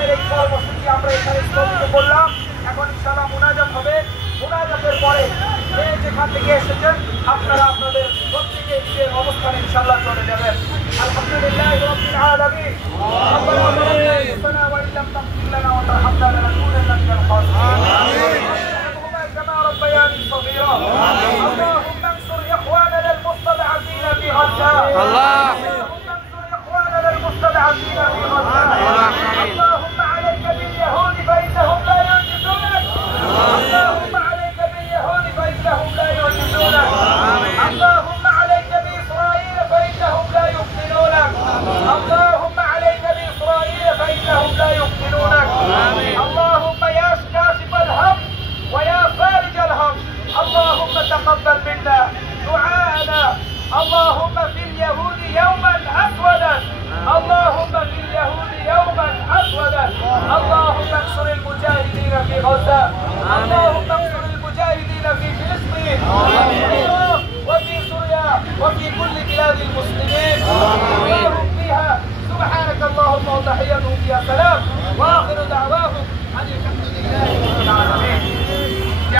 আমাদের এই কর্মসূচি আমরা এখানে স্থগিত করলাম। এখন ইনশাআল্লাহ মুনাজাত হবে। মুনাজাতের পরে যে যেখান থেকে এসেছেন আপনারা আপনাদের প্রত্যেকে নিজের অবস্থানে ইনশাআল্লাহ চলে যাবেন। আলহামদুলিল্লাহি রাব্বিল আলামিন। রব্বানা আতিনা ওয়া ইল্লাম তাগফির লানা ওয়া তারহামনা লানাকুনান্না মিনাল খাসিরিন। আমিন। كما ربياني صغيرا. اللهم انصر اخواننا المستضعفين في غزة. اللهم انصر اخواننا المستضعفين في غزة. اللهم عليك باليهود فإنهم لا يعجزونك. اللهم عليك باليهود فإنهم لا يعجزونك. اللهم عليك بإسرائيل فإنهم لا يفتنونك. اللهم عليك بإسرائيل فإنهم لا يفتنونك. اللهم يا كاشف الهم ويا فارج الهم اللهم تقبل منا دعاءنا. اللهم في اليهود يوما أسودا. اللهم في اليهود يوما أسودا. اللهم انصر المجاهدين في غزة. اللهم انصر المجاهدين في فلسطين.